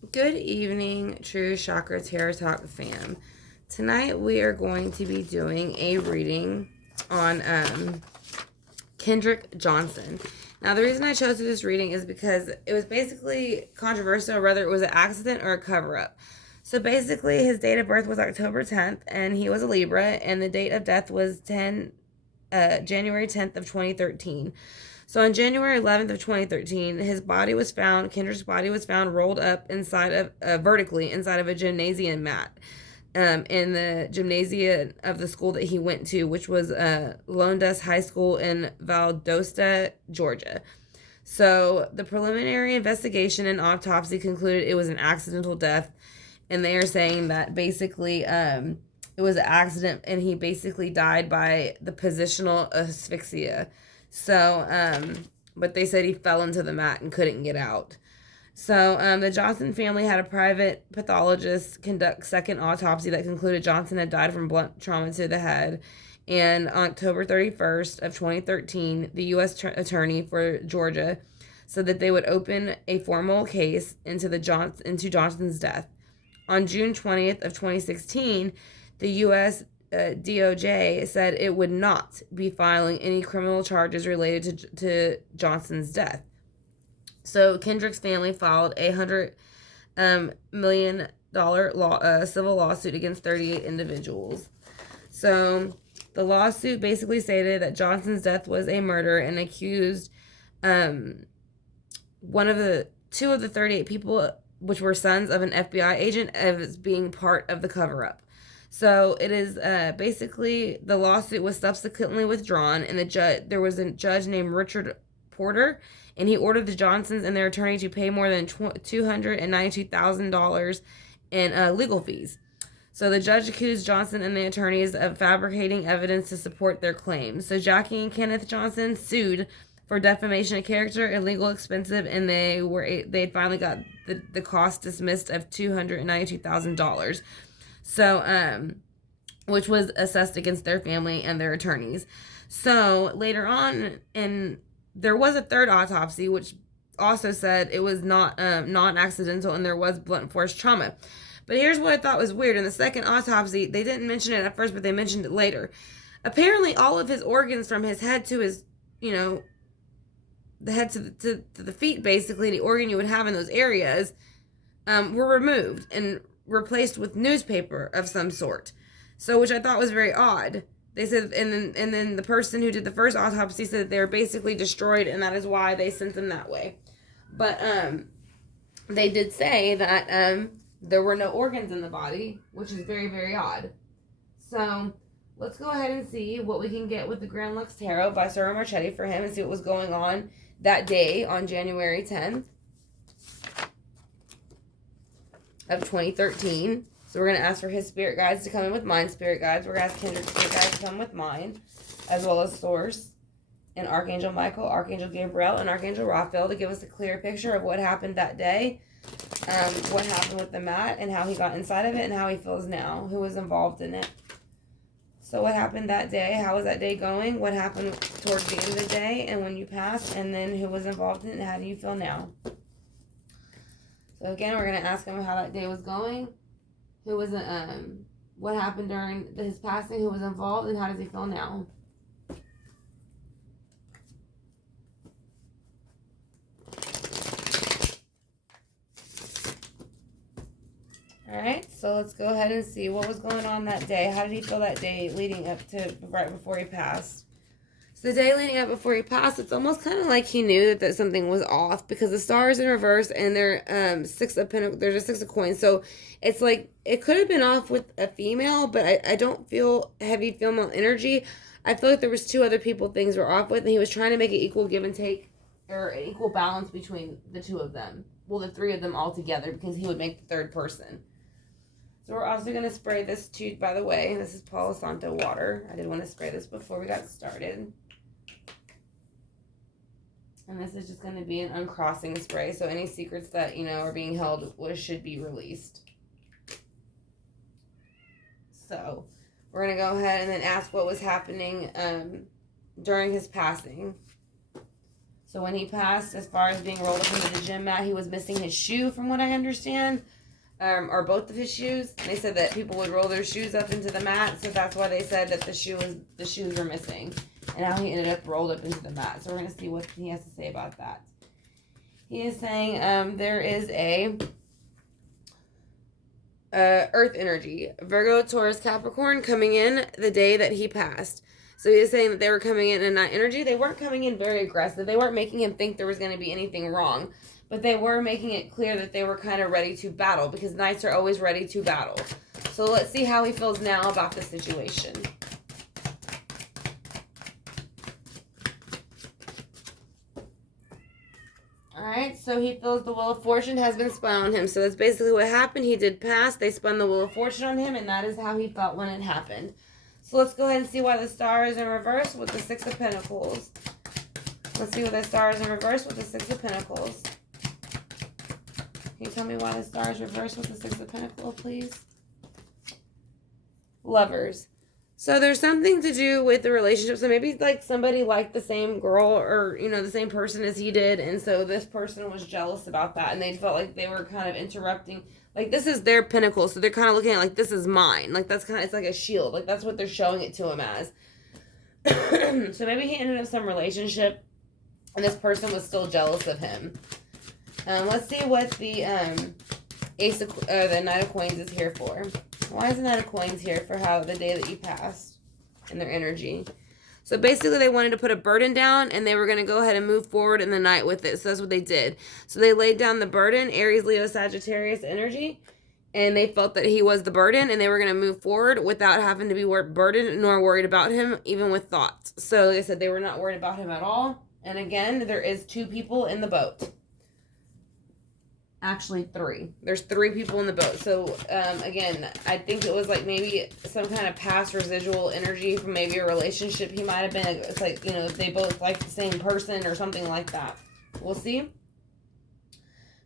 Good evening, True Chakra Tarot Talk fam. Tonight we are going to be doing a reading on Kendrick Johnson. Now, the reason I chose this reading is because it was basically controversial whether it was an accident or a cover up. So basically, his date of birth was October 10th, and he was a Libra, and the date of death was January 10th of 2013. So on January 11th of 2013, Kendrick's body was found rolled up vertically inside of a gymnasium mat in the gymnasium of the school that he went to, which was Lone Dust High School in Valdosta, Georgia. So the preliminary investigation and autopsy concluded it was an accidental death, and they are saying that basically it was an accident and he basically died by the positional asphyxia. So, but they said he fell into the mat and couldn't get out. So, the Johnson family had a private pathologist conduct second autopsy that concluded Johnson had died from blunt trauma to the head. And on October 31st of 2013, the U.S. attorney for Georgia said that they would open a formal case into Johnson's death. On June 20th of 2016, the U.S. DOJ said it would not be filing any criminal charges related to Johnson's death. So Kendrick's family filed a $100 million civil lawsuit against 38 individuals. So the lawsuit basically stated that Johnson's death was a murder and accused two of the 38 people, which were sons of an FBI agent, as being part of the cover-up. So it is basically the lawsuit was subsequently withdrawn, and there was a judge named Richard Porter, and he ordered the Johnsons and their attorney to pay more than $292,000 in legal fees. So the judge accused Johnson and the attorneys of fabricating evidence to support their claims. So Jackie and Kenneth Johnson sued for defamation of character and legal expenses, and they finally got the cost dismissed of $292,000. So, which was assessed against their family and their attorneys. So later on, and there was a third autopsy, which also said it was not non-accidental and there was blunt force trauma. But here's what I thought was weird. In the second autopsy, they didn't mention it at first, but they mentioned it later. Apparently, all of his organs from his head to his, the head to the feet, basically, the organ you would have in those areas, were removed and replaced with newspaper of some sort. So, which I thought was very odd. They said, and then the person who did the first autopsy said that they were basically destroyed, and that is why they sent them that way. But they did say that there were no organs in the body, which is very, very odd. So let's go ahead and see what we can get with the Grand Lux Tarot by Sora Marchetti for him and see what was going on that day on January 10th of 2013. So we're going to ask for his spirit guides to come in with mine spirit guides. We're going to ask Kendrick's spirit guides to come with mine, as well as Source and Archangel Michael, Archangel Gabriel, and Archangel Raphael to give us a clear picture of what happened that day, what happened with the mat, and how he got inside of it, and how he feels now, who was involved in it. So what happened that day? How was that day going? What happened towards the end of the day and when you passed? And then who was involved in it, and how do you feel now? So again, we're going to ask him how that day was going. Who was what happened during his passing, who was involved, and how does he feel now? Alright, so let's go ahead and see what was going on that day. How did he feel that day leading up to right before he passed? So the day leading up before he passed, it's almost kind of like he knew that something was off, because the star is in reverse and there's a six of coins. So it's like it could have been off with a female, but I don't feel heavy female energy. I feel like there was two other people things were off with, and he was trying to make an equal give and take, or an equal balance between the two of them. Well, the three of them all together, because he would make the third person. So we're also going to spray this too, by the way. This is Palo Santo water. I did want to spray this before we got started. And this is just going to be an uncrossing spray. So any secrets that, are being held should be released. So we're going to go ahead and then ask what was happening during his passing. So when he passed, as far as being rolled up into the gym mat, he was missing his shoe, from what I understand, or both of his shoes. They said that people would roll their shoes up into the mat, so that's why they said that the shoes were missing, and how he ended up rolled up into the mat. So we're gonna see what he has to say about that. He is saying there is a Earth energy, Virgo, Taurus, Capricorn, coming in the day that he passed. So he was saying that they were coming in that energy. They weren't coming in very aggressive. They weren't making him think there was going to be anything wrong. But they were making it clear that they were kind of ready to battle, because Knights are always ready to battle. So let's see how he feels now about the situation. Alright, so he feels the Wheel of Fortune has been spun on him. So that's basically what happened. He did pass. They spun the Wheel of Fortune on him, and that is how he felt when it happened. So let's go ahead and see why the Star is in reverse with the Six of Pentacles. Let's see what the Star is in reverse with the Six of Pentacles. Can you tell me why the Star is reversed with the Six of Pentacles, please? Lovers. So there's something to do with the relationship. So maybe like somebody liked the same girl, or, you know, the same person as he did. And so this person was jealous about that. And they felt like they were kind of interrupting. Like, this is their pinnacle. So they're kind of looking at like, this is mine. Like, that's kind of, it's like a shield. Like, that's what they're showing it to him as. So maybe he ended up some relationship, and this person was still jealous of him. Let's see what the the Knight of Coins is here for. Why is the Knight of Coins here for how the day that you passed and their energy? So basically they wanted to put a burden down, and they were going to go ahead and move forward in the night with it. So that's what they did. So they laid down the burden, Aries, Leo, Sagittarius energy, and they felt that he was the burden, and they were going to move forward without having to be burdened nor worried about him, even with thoughts. So like I said, they were not worried about him at all. And again, there is 2 people in the boat. Actually 3. There's 3 people in the boat. So again, I think it was like maybe some kind of past residual energy from maybe a relationship he might have been. It's like, you know, they both like the same person or something like that. We'll see.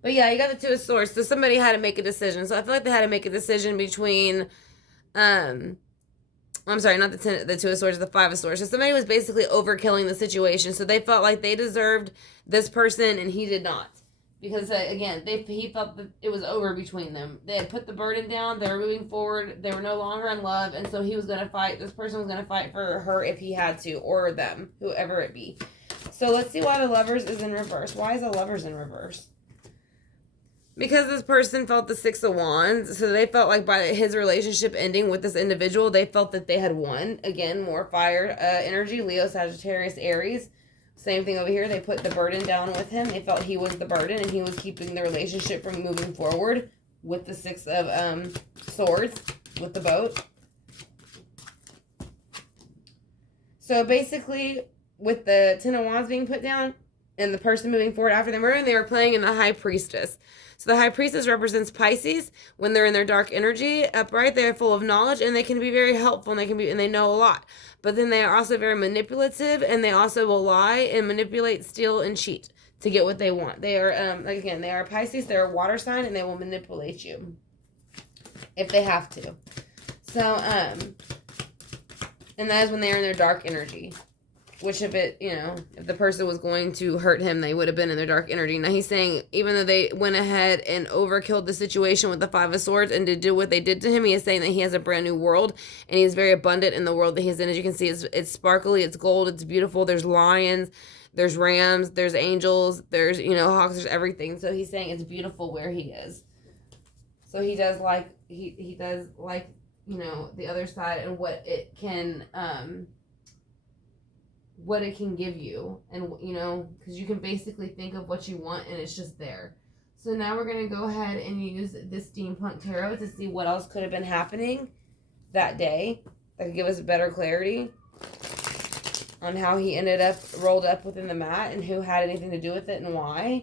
But yeah, you got the 2 of Swords. So somebody had to make a decision. So I feel like they had to make a decision between I'm sorry, not the 2 of Swords, the 5 of Swords. So somebody was basically overkilling the situation. So they felt like they deserved this person and he did not. Because, again, he felt that it was over between them. They had put the burden down. They were moving forward. They were no longer in love. And so he was going to fight. This person was going to fight for her if he had to. Or them. Whoever it be. So let's see why the Lovers is in reverse. Why is the Lovers in reverse? Because this person felt the 6 of Wands. So they felt like by his relationship ending with this individual, they felt that they had won. Again, more fire energy. Leo, Sagittarius, Aries. Same thing over here. They put the burden down with him. They felt he was the burden, and he was keeping the relationship from moving forward with the 6 of Swords with the boat. So basically, with the 10 of Wands being put down and the person moving forward after the murder, they were playing in the High Priestess. So the High Priestess represents Pisces when they're in their dark energy. Upright, they're full of knowledge, and they can be very helpful, and they know a lot. But then they are also very manipulative, and they also will lie and manipulate, steal, and cheat to get what they want. They are, again, they are Pisces. They're a water sign, and they will manipulate you if they have to. So, and that is when they are in their dark energy. Which if the person was going to hurt him, they would have been in their dark energy. Now he's saying, even though they went ahead and overkilled the situation with the 5 of Swords and did what they did to him, he is saying that he has a brand new world, and he's very abundant in the world that he's in. As you can see, it's sparkly, it's gold, it's beautiful. There's lions, there's rams, there's angels, there's, hawks, there's everything. So he's saying it's beautiful where he is. So he does like, he does like, the other side and what it can, give you, and because you can basically think of what you want and it's just there. So now we're going to go ahead and use this Steampunk Tarot to see what else could have been happening that day that could give us better clarity on how he ended up rolled up within the mat and who had anything to do with it and why.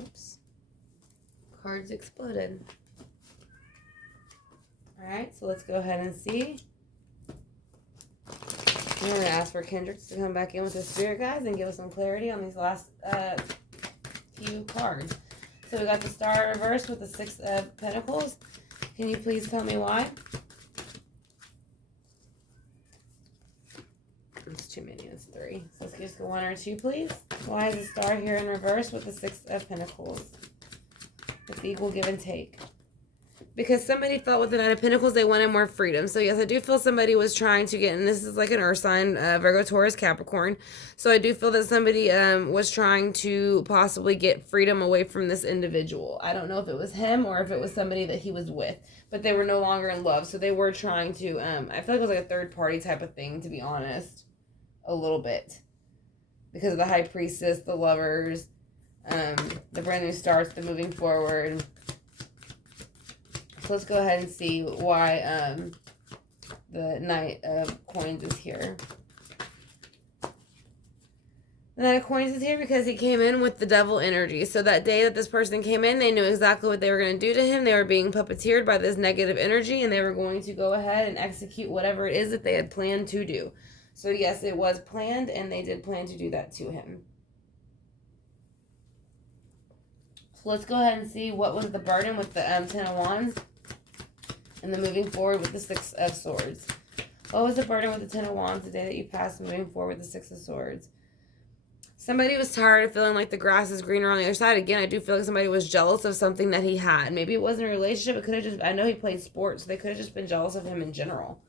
Oops. Cards exploded. Alright, so let's go ahead and see. I'm going to ask for Kendrick to come back in with the spirit guides and give us some clarity on these last few cards. So we got the Star in reverse with the 6 of Pentacles. Can you please tell me why? too many. That's 3. So let's just go 1 or 2, please. Why is the star here in reverse with the 6 of Pentacles? With the equal give and take. Because somebody felt with the 9 of Pentacles they wanted more freedom. So yes, I do feel somebody was trying to get, and this is like an earth sign, Virgo, Taurus, Capricorn. So I do feel that somebody was trying to possibly get freedom away from this individual. I don't know if it was him or if it was somebody that he was with. But they were no longer in love. So they were trying to, I feel like it was like a third party type of thing, to be honest. A little bit. Because of the High Priestess, the Lovers, the brand new starts, the moving forward. So let's go ahead and see why the Knight of Coins is here. The Knight of Coins is here because he came in with the devil energy. So that day that this person came in, they knew exactly what they were going to do to him. They were being puppeteered by this negative energy, and they were going to go ahead and execute whatever it is that they had planned to do. So yes, it was planned, and they did plan to do that to him. So let's go ahead and see what was the burden with the 10 of Wands. And then moving forward with the 6 of Swords. What was the burden with the 10 of Wands the day that you passed, moving forward with the 6 of Swords? Somebody was tired of feeling like the grass is greener on the other side. Again, I do feel like somebody was jealous of something that he had. Maybe it wasn't a relationship. It could have just, I know he played sports, so they could have just been jealous of him in general.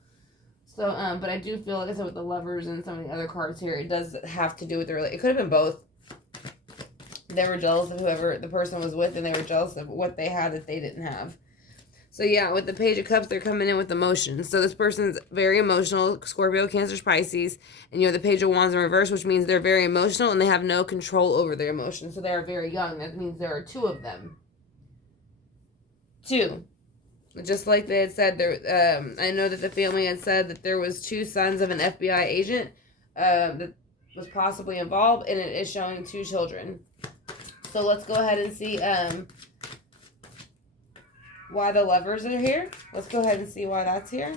So, but I do feel, like I said, with the Lovers and some of the other cards here, it does have to do with the relationship. It could have been both. They were jealous of whoever the person was with, and they were jealous of what they had that they didn't have. So yeah, with the Page of Cups, they're coming in with emotions. So this person's very emotional, Scorpio, Cancer, Pisces. And you have the Page of Wands in reverse, which means they're very emotional and they have no control over their emotions. So they are very young. That means there are 2 of them. 2. Just like they had said, there. I know that the family had said that there was 2 sons of an FBI agent that was possibly involved. And it is showing 2 children. So let's go ahead and see... why the Lovers are here. Let's go ahead and see why that's here.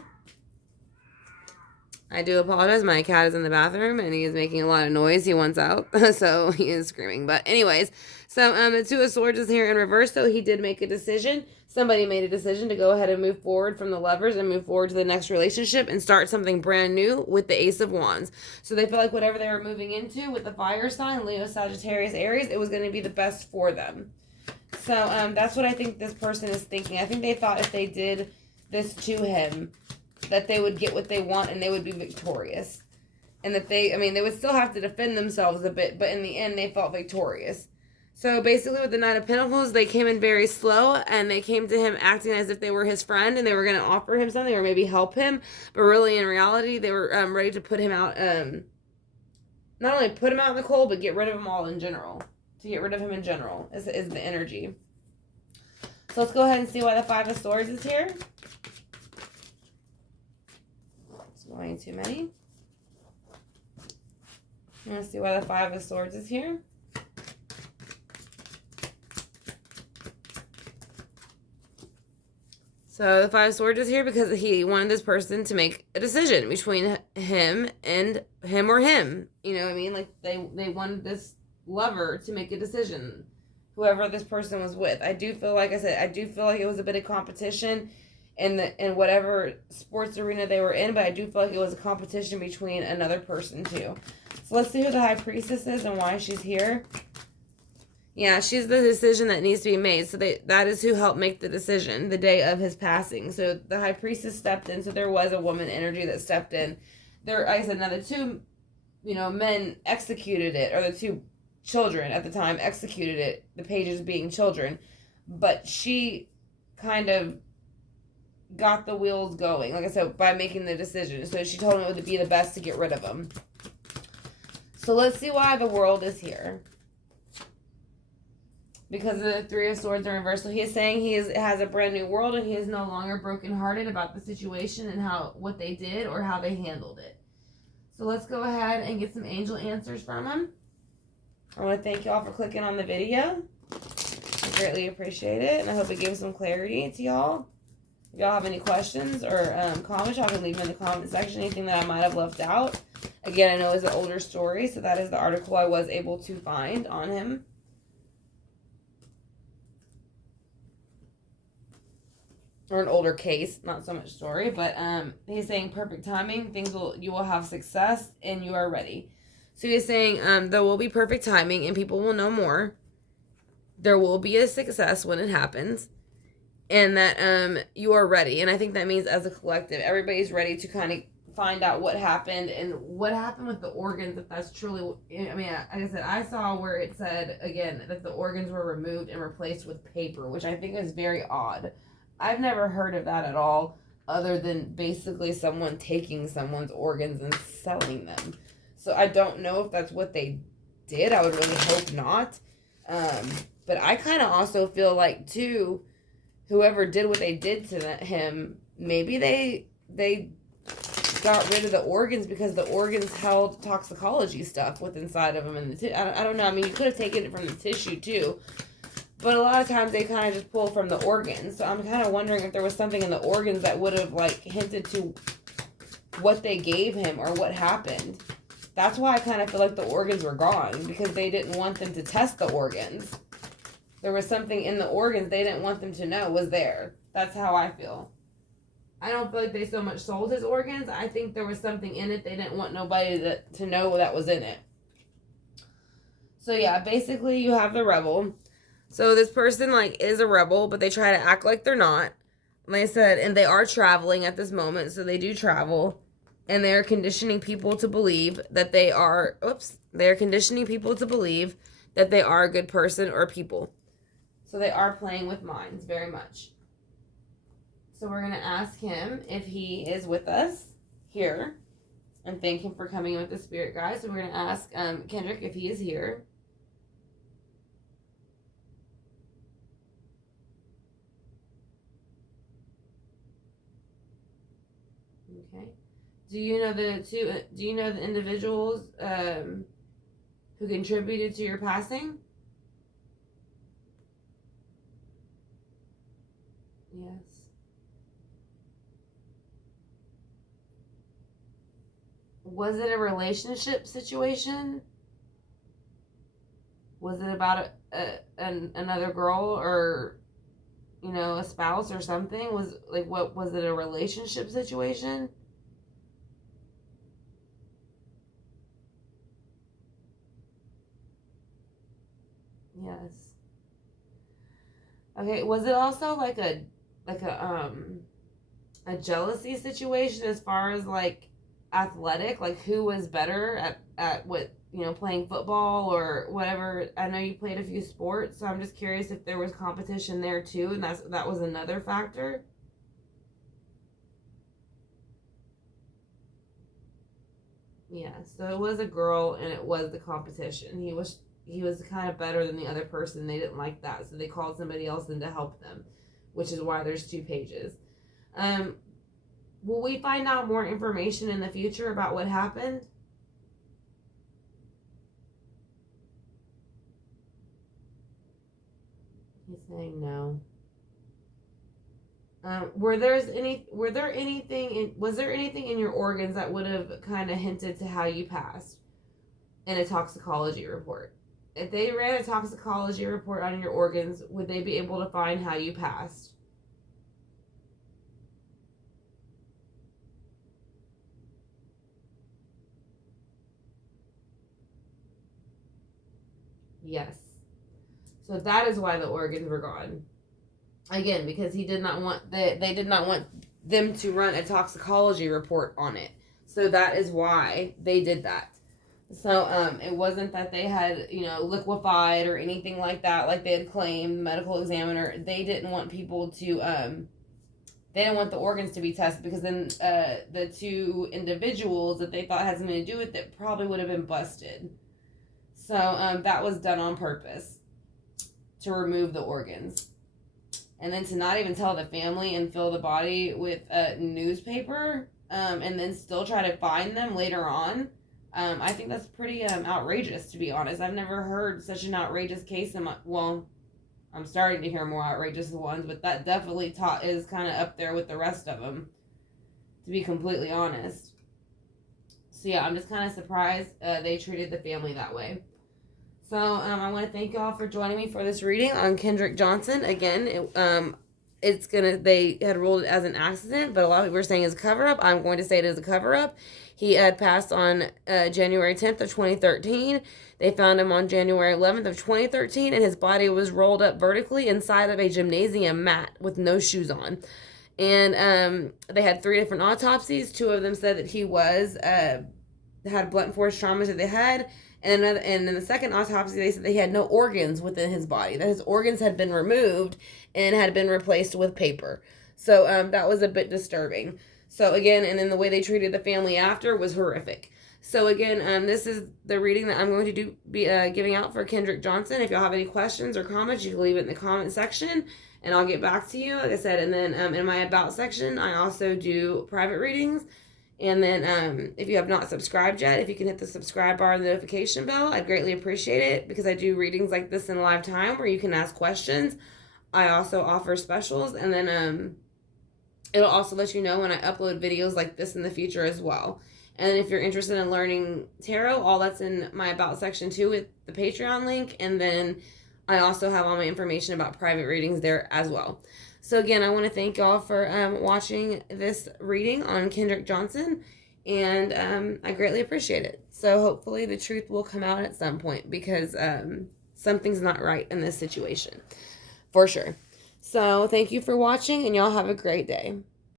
I do apologize. My cat is in the bathroom and he is making a lot of noise. He wants out, so he is screaming. But anyways, so the 2 of Swords is here in reverse, so he did make a decision. Somebody made a decision to go ahead and move forward from the Lovers and move forward to the next relationship and start something brand new with the Ace of Wands. So they felt like whatever they were moving into with the fire sign, Leo, Sagittarius, Aries, it was going to be the best for them. So, that's what I think this person is thinking. I think they thought if they did this to him, that they would get what they want and they would be victorious. And that they would still have to defend themselves a bit, but in the end, they felt victorious. So, basically, with the 9 of Pentacles, they came in very slow, and they came to him acting as if they were his friend, and they were going to offer him something or maybe help him. But really, in reality, they were ready to put him out, not only put him out in the cold, but get rid of him all in general. To get rid of him in general is the energy. So let's go ahead and see why the 5 of Swords is here. It's going too many. Let's see why the 5 of Swords is here. So the 5 of Swords is here because he wanted this person to make a decision between him and him or him. You know what I mean? Like they wanted this lover to make a decision, whoever this person was with. I do feel like it was a bit of competition in whatever sports arena they were in, but I do feel like it was a competition between another person too. So let's see who the High Priestess is and why she's here. Yeah, she's the decision that needs to be made. So that is who helped make the decision the day of his passing. So the High Priestess stepped in. So there was a woman energy that stepped in. Like I said, now the 2, men executed it, or the 2 children at the time executed it, the pages being children, but she kind of got the wheels going, like I said, by making the decision. So she told him it would be the best to get rid of him. So let's see why the World is here. Because of the 3 of Swords in reverse. So he is saying he has a brand new world, and he is no longer brokenhearted about the situation and what they did or how they handled it. So let's go ahead and get some angel answers from him. I want to thank y'all for clicking on the video. I greatly appreciate it, and I hope it gives some clarity to y'all. If y'all have any questions or comments, y'all can leave them in the comment section. Anything that I might have left out. Again, I know it's an older story, so that is the article I was able to find on him. or an older case, not so much story, but he's saying perfect timing, you will have success and you are ready. So he's saying there will be perfect timing and people will know more. There will be a success when it happens, and that you are ready. And I think that means as a collective, everybody's ready to kind of find out what happened and what happened with the organs, if that's truly, I mean, like I said, I saw where it said, again, that the organs were removed and replaced with paper, which I think is very odd. I've never heard of that at all, other than basically someone taking someone's organs and selling them. So I don't know if that's what they did. I would really hope not. But I kind of also feel like, too, whoever did what they did to him, maybe they got rid of the organs because the organs held toxicology stuff with inside of them. And I don't know. I mean, you could have taken it from the tissue, too. But a lot of times they kind of just pull from the organs. So I'm kind of wondering if there was something in the organs that would have, like, hinted to what they gave him or what happened. That's why I kind of feel like the organs were gone, because they didn't want them to test the organs. There was something in the organs they didn't want them to know was there. That's how I feel. I don't feel like they so much sold his organs. I think there was something in it they didn't want nobody to know that was in it. So yeah, basically you have the rebel. So this person, like, is a rebel, but they try to act like they're not. Like I said, and they are traveling at this moment, so they do travel. And they are conditioning people to believe that they are, conditioning people to believe that they are a good person or people. So they are playing with minds very much. So we're going to ask him if he is with us here and thank him for coming in with the spirit guide. So we're going to ask Kendrick if he is here. Okay. Do you know the individuals who contributed to your passing? Yes. Was it a relationship situation? Was it about another girl or, a spouse or something? Was it a relationship situation? Yes. Okay, was it also like a jealousy situation as far as like athletic, like who was better at what, playing football or whatever? I know you played a few sports, so I'm just curious if there was competition there too, and that was another factor. Yeah, so it was a girl and it was the competition. He was kind of better than the other person. They didn't like that, so they called somebody else in to help them, which is why there's 2 pages. Will we find out more information in the future about what happened? He's saying no. Was there anything in your organs that would have kind of hinted to how you passed in a toxicology report? If they ran a toxicology report on your organs, would they be able to find how you passed? Yes. So that is why the organs were gone. Again, because they did not want them to run a toxicology report on it. So that is why they did that. So it wasn't that they had, liquefied or anything like that, like they had claimed, the medical examiner. They didn't want people to, they didn't want the organs to be tested, because then the 2 individuals that they thought had something to do with it probably would have been busted. So that was done on purpose, to remove the organs. And then to not even tell the family and fill the body with a newspaper, and then still try to find them later on. I think that's pretty outrageous, to be honest. I've never heard such an outrageous case I'm starting to hear more outrageous ones, but that definitely is kind of up there with the rest of them, to be completely honest. So yeah, I'm just kind of surprised they treated the family that way. So I want to thank y'all for joining me for this reading on Kendrick Johnson. Again, they had ruled it as an accident, but a lot of people are saying it's a cover up. I'm going to say it is a cover up. He had passed on January 10th of 2013. They found him on January 11th of 2013, and his body was rolled up vertically inside of a gymnasium mat with no shoes on. And they had 3 different autopsies. 2 of them said that he was had blunt force trauma to the head. And in the second autopsy, they said that he had no organs within his body, that his organs had been removed and had been replaced with paper. So that was a bit disturbing. So again, and then the way they treated the family after was horrific. So again, this is the reading that I'm going to be giving out for Kendrick Johnson. If y'all have any questions or comments, you can leave it in the comment section, and I'll get back to you, like I said. And then in my About section, I also do private readings. And then if you have not subscribed yet, if you can hit the subscribe bar and the notification bell, I'd greatly appreciate it, because I do readings like this in live time where you can ask questions. I also offer specials, and then it'll also let you know when I upload videos like this in the future as well. And if you're interested in learning tarot, all that's in my About section too, with the Patreon link. And then I also have all my information about private readings there as well. So again, I want to thank y'all for watching this reading on Kendrick Johnson, and I greatly appreciate it. So hopefully the truth will come out at some point, because something's not right in this situation, for sure. So thank you for watching, and y'all have a great day.